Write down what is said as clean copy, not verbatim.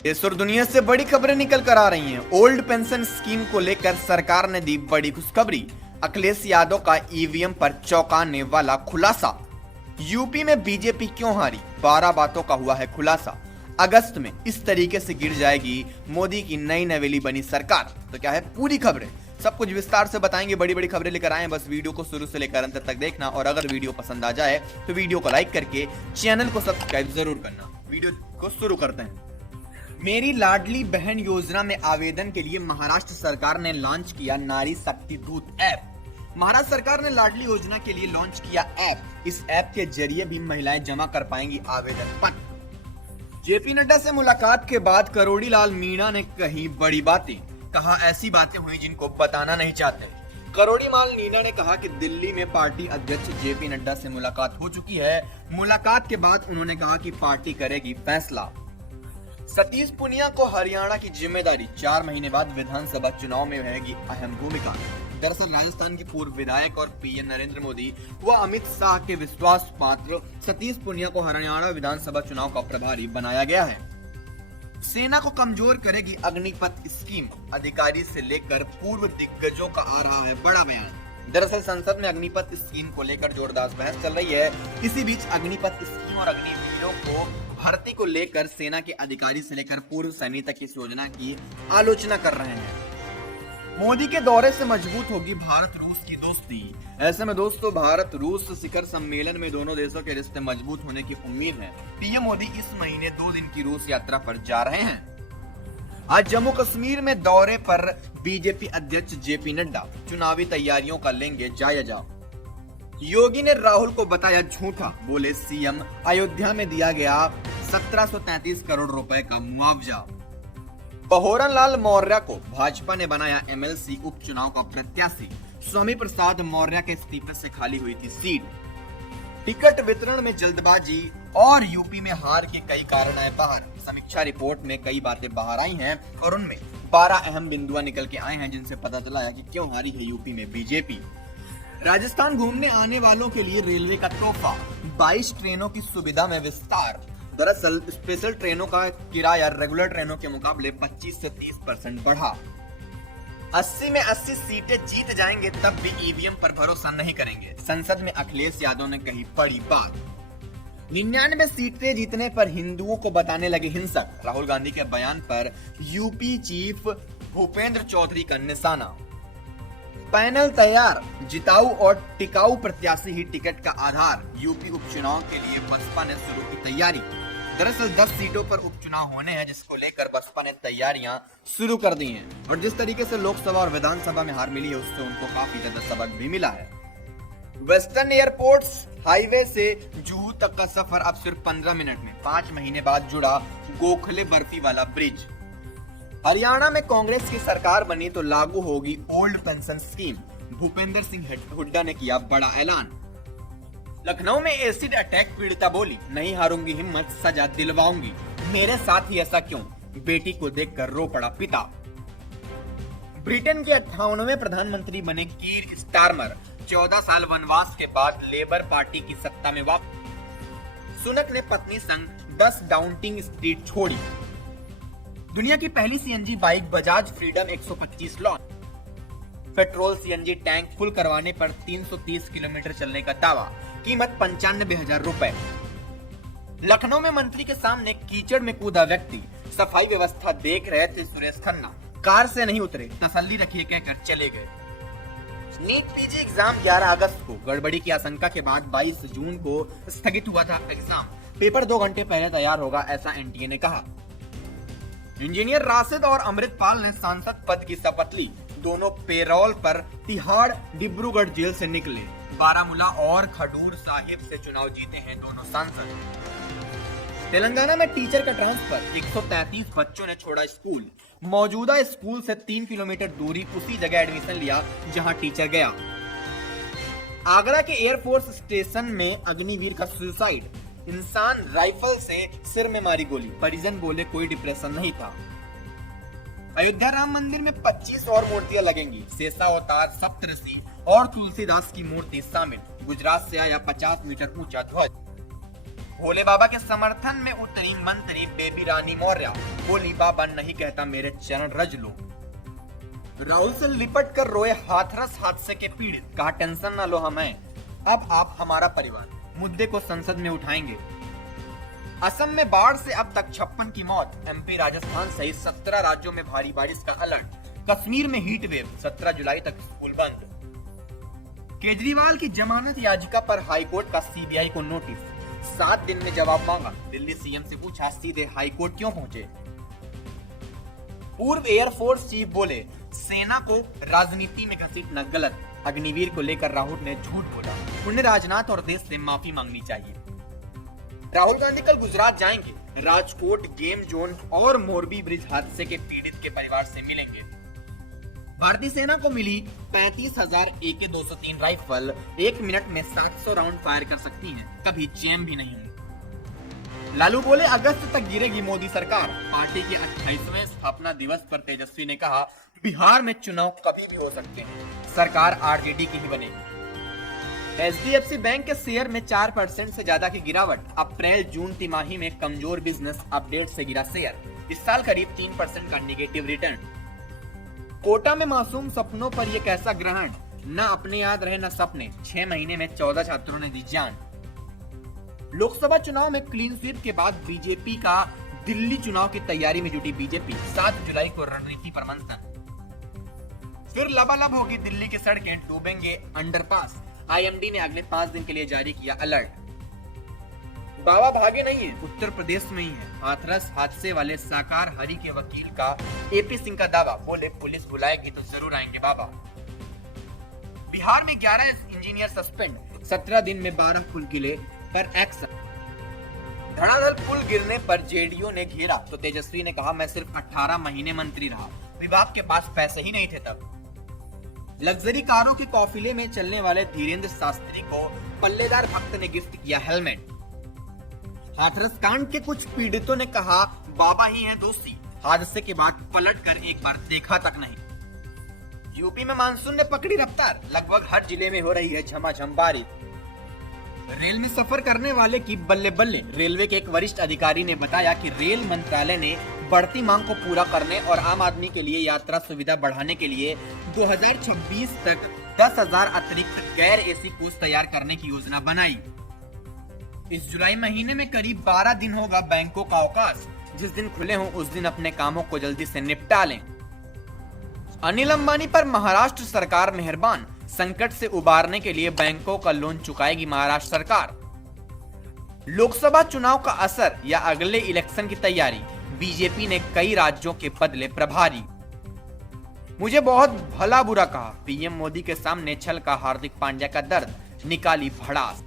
देश और दुनिया से बड़ी खबरें निकल कर आ रही हैं। ओल्ड पेंशन स्कीम को लेकर सरकार ने दी बड़ी खुशखबरी। अखिलेश यादव का ईवीएम पर चौंकाने वाला खुलासा। यूपी में बीजेपी क्यों हारी, 12 बातों का हुआ है खुलासा। अगस्त में इस तरीके से गिर जाएगी मोदी की नई नवेली बनी सरकार। तो क्या है पूरी खबरें, सब कुछ विस्तार से बताएंगे। बड़ी बड़ी खबरें लेकर आए हैं, बस वीडियो को शुरू से लेकर अंत तक देखना। और अगर वीडियो पसंद आ जाए तो वीडियो को लाइक करके चैनल को सब्सक्राइब जरूर करना। वीडियो को शुरू करते हैं। मेरी लाडली बहन योजना में आवेदन के लिए महाराष्ट्र सरकार ने लॉन्च किया नारी शक्ति दूत ऐप। महाराष्ट्र सरकार ने लाडली योजना के लिए लॉन्च किया ऐप। इस ऐप के जरिए भी महिलाएं जमा कर पाएंगी आवेदन पत्र। जेपी नड्डा से मुलाकात के बाद करोड़ी लाल मीणा ने कही बड़ी बातें। कहा ऐसी बातें हुई जिनको बताना नहीं चाहते। करोड़ी लाल मीणा ने कहा कि दिल्ली में पार्टी अध्यक्ष जेपी नड्डा से मुलाकात हो चुकी है। मुलाकात के बाद उन्होंने कहा कि पार्टी करेगी फैसला। सतीश पुनिया को हरियाणा की जिम्मेदारी, 4 महीने बाद विधानसभा चुनाव में रहेगी अहम भूमिका। दरअसल राजस्थान के पूर्व विधायक और पीएम नरेंद्र मोदी व अमित शाह के विश्वास पात्र सतीश पुनिया को हरियाणा विधानसभा चुनाव का प्रभारी बनाया गया है। सेना को कमजोर करेगी अग्निपथ स्कीम, अधिकारी से लेकर पूर्व दिग्गजों का आ रहा है बड़ा बयान। दरअसल संसद में अग्निपथ स्कीम को लेकर जोरदार बहस चल रही है। इसी बीच अग्निपथ स्कीम और अग्निवीरों को भर्ती को लेकर सेना के अधिकारी से लेकर पूर्व सैनिक तक इस योजना की आलोचना कर रहे हैं। मोदी के दौरे से मजबूत होगी भारत रूस की दोस्ती। ऐसे में दोस्तों भारत रूस शिखर सम्मेलन में दोनों देशों के रिश्ते मजबूत होने की उम्मीद है। पीएम मोदी इस महीने 2 दिन की रूस यात्रा पर जा रहे हैं। आज जम्मू कश्मीर में दौरे पर बीजेपी अध्यक्ष जेपी नड्डा चुनावी तैयारियों का लेंगे जायजा। योगी ने राहुल को बताया झूठा, बोले सीएम अयोध्या में दिया गया 1733 करोड़ रुपए का मुआवजा। बहोरन लाल मौर्य को भाजपा ने बनाया एमएलसी उपचुनाव का प्रत्याशी। स्वामी प्रसाद मौर्य के इस्तीफे से खाली हुई थी सीट। टिकट वितरण में जल्दबाजी और यूपी में हार के कई कारण आए बाहर। समीक्षा रिपोर्ट में कई बातें बाहर आई हैं और उनमें 12 अहम बिंदु निकल के आए हैं जिनसे पता चला है कि क्यों हारी है यूपी में बीजेपी। राजस्थान घूमने आने वालों के लिए रेलवे का तोहफा, 22 ट्रेनों की सुविधा में विस्तार। दरअसल स्पेशल ट्रेनों का किराया रेगुलर ट्रेनों के मुकाबले 25 से 30% बढ़ा। 80 में 80 सीटें जीत जाएंगे तब भी ईवीएम पर भरोसा नहीं करेंगे। संसद में अखिलेश यादव ने कही बड़ी बात। 99 सीटें जीतने पर हिंदुओं को बताने लगे हिंसक। राहुल गांधी के बयान पर यूपी चीफ भूपेंद्र चौधरी का निशाना। पैनल तैयार, जिताऊ और टिकाऊ प्रत्याशी ही टिकट का आधार। यूपी उपचुनाव के लिए बसपा ने शुरू की तैयारी। दरअसल 10 सीटों पर उपचुनाव होने हैं जिसको लेकर बसपा ने तैयारियां शुरू कर दी हैं। और जिस तरीके से लोकसभा और विधानसभा में हार मिली है उससे उनको काफी ज्यादा सबक भी मिला है। वेस्टर्न एयरपोर्ट्स हाईवे से जुहू तक का सफर अब सिर्फ 15 मिनट में। 5 महीने बाद जुड़ा गोखले बर्फी वाला ब्रिज। हरियाणा में कांग्रेस की सरकार बनी तो लागू होगी old pension scheme. Bhupendra Singh Hooda ने किया बड़ा ऐलान। लखनऊ में एसिड अटैक पीड़िता बोली, नहीं हारूंगी हिम्मत, सजा दिलवाऊंगी। मेरे साथ ही ऐसा क्यों, बेटी को देखकर रो पड़ा पिता। ब्रिटेन के 58वें प्रधानमंत्री बने कीर स्टारमर। 14 साल वनवास के बाद लेबर पार्टी की सत्ता में वापस। सुनक ने पत्नी संग 10 डाउनिंग स्ट्रीट छोड़ी। दुनिया की पहली CNG bike Bajaj freedom 125 launch. Petrol CNG tank full करवाने पर 330 किलोमीटर चलने का दावा। कीमत 95,000 रुपए। लखनऊ में मंत्री के सामने कीचड़ में कूदा व्यक्ति। सफाई व्यवस्था देख रहे थे सुरेश खन्ना, कार से नहीं उतरे, तसल्ली रखिए कहकर चले गए। नीट पीजी एग्जाम 11 अगस्त को। गड़बड़ी की आशंका के बाद 22 जून को स्थगित हुआ था एग्जाम। पेपर 2 घंटे पहले तैयार होगा, ऐसा एनटीए ने कहा। इंजीनियर राशिद और अमृतपाल ने सांसद पद की शपथ ली। दोनों पेरोल पर तिहाड़ डिब्रूगढ़ जेल से निकले। बारामूला और खडूर साहिब से चुनाव जीते हैं दोनों सांसद। तेलंगाना में टीचर का ट्रांसफर। 133 बच्चों ने छोड़ा स्कूल। मौजूदा स्कूल से 3 किलोमीटर दूरी उसी जगह एडमिशन लिया जहां टीचर गया। आगरा के एयरफोर्स स्टेशन में अग्निवीर का सुसाइड। इंसान राइफल से सिर में मारी गोली। परिजन बोले कोई डिप्रेशन नहीं था। अयोध्या राम मंदिर में 25 और मूर्तियां लगेंगी। शेषावतार, सप्तऋषि और तुलसीदास की मूर्ति शामिल। गुजरात से आया 50 मीटर ऊंचा ध्वज। भोले बाबा के समर्थन में उतरी मंत्री बेबी रानी मौर्य, बोली बाबा नहीं कहता मेरे चरण रज लो। राहुल से लिपट कर रोए हाथरस हादसे के पीड़ित, कहा टेंशन ना लो हमें, अब आप हमारा परिवार, मुद्दे को संसद में उठाएंगे। असम में बाढ़ से अब तक 56 की मौत, एमपी राजस्थान सहित 17 राज्यों में भारी बारिश का अलर्ट, कश्मीर में हीट वेव, 17 जुलाई तक स्कूल बंद। केजरीवाल की जमानत याचिका पर हाईकोर्ट का सीबीआई को नोटिस, 7 दिन में जवाब मांगा, दिल्ली सीएम से पूछा सीधे हाईकोर्ट क्यों पहुंचे। पूर्व एयरफोर्स चीफ बोले सेना को राजनीति में घसीटना गलत, अग्निवीर को लेकर राहुल ने झूठ बोला, उन्हें राजनाथ और देश से माफी मांगनी चाहिए। राहुल गांधी कल गुजरात जाएंगे, राजकोट गेम जोन और मोरबी ब्रिज हादसे के पीड़ित के परिवार से मिलेंगे। भारतीय सेना को मिली 35,000 AK-203 राइफल 1 मिनट में 700 राउंड फायर कर सकती हैं, कभी जैम भी नहीं हुई। लालू बोले अगस्त तक गिरेगी मोदी सरकार। पार्टी के 28वें स्थापना दिवस पर तेजस्वी ने कहा बिहार में चुनाव कभी भी हो सकते हैं, सरकार आरजेडी की ही बनेगी। एचडीएफसी बैंक के शेयर में 4% से ज्यादा की गिरावट, अप्रैल जून तिमाही में कमजोर बिजनेस अपडेट से गिरा शेयर, इस साल करीब 3% का नेगेटिव रिटर्न। कोटा में मासूम सपनों पर यह कैसा ग्रहण, न अपने याद रहे न सपने, 6 महीने में 14 छात्रों ने दी जान। लोकसभा चुनाव में क्लीन स्वीप के बाद बीजेपी का दिल्ली चुनाव की तैयारी में जुटी बीजेपी, 7 जुलाई को रणनीति पर मंथन। फिर लबालब होगी दिल्ली की सड़कें, डूबेंगे अंडरपास, आईएमडी ने अगले 5 दिन के लिए जारी किया अलर्ट। बाबा भागे नहीं है, उत्तर प्रदेश में ही है। हाथरस हादसे वाले साकार हरि के वकील का एपी सिंह का दावा, बोले पुलिस बुलाएगी तो जरूर आएंगे बाबा। बिहार में 11 इंजीनियर सस्पेंड, 17 दिन में 12 पुल गिरे पर एक्शन। धड़ाधड़ पुल गिरने पर जेडीयू ने घेरा तो तेजस्वी ने कहा मैं सिर्फ 18 महीने मंत्री रहा, विभाग के पास पैसे ही नहीं थे तब। लग्जरी कारों के काफिले में चलने वाले धीरेन्द्र शास्त्री को पल्लेदार भक्त ने गिफ्ट किया हेलमेट। हाथरस कांड के कुछ पीड़ितों ने कहा बाबा ही हैं दोषी, हादसे के बाद पलटकर एक बार देखा तक नहीं। यूपी में मानसून ने पकड़ी रफ्तार, लगभग हर जिले में हो रही है झमाझम बारिश। रेल में सफर करने वाले की बल्ले बल्ले, रेलवे के एक वरिष्ठ अधिकारी ने बताया कि रेल मंत्रालय ने बढ़ती मांग को पूरा करने और आम आदमी के लिए यात्रा सुविधा बढ़ाने के लिए 2026 तक 10,000 अतिरिक्त गैर एसी कोच तैयार करने की योजना बनाई। इस जुलाई महीने में करीब 12 दिन होगा बैंकों का अवकाश, जिस दिन खुले हों उस दिन अपने कामों को जल्दी से निपटा लें। अनिल अंबानी पर महाराष्ट्र सरकार मेहरबान, संकट से उबारने के लिए बैंकों का लोन चुकाएगी महाराष्ट्र सरकार। लोकसभा चुनाव का असर या अगले इलेक्शन की तैयारी, बीजेपी ने कई राज्यों के बदले प्रभारी। मुझे बहुत भला बुरा कहा, पीएम मोदी के सामने छल का हार्दिक पांड्या का दर्द, निकाली भड़ास।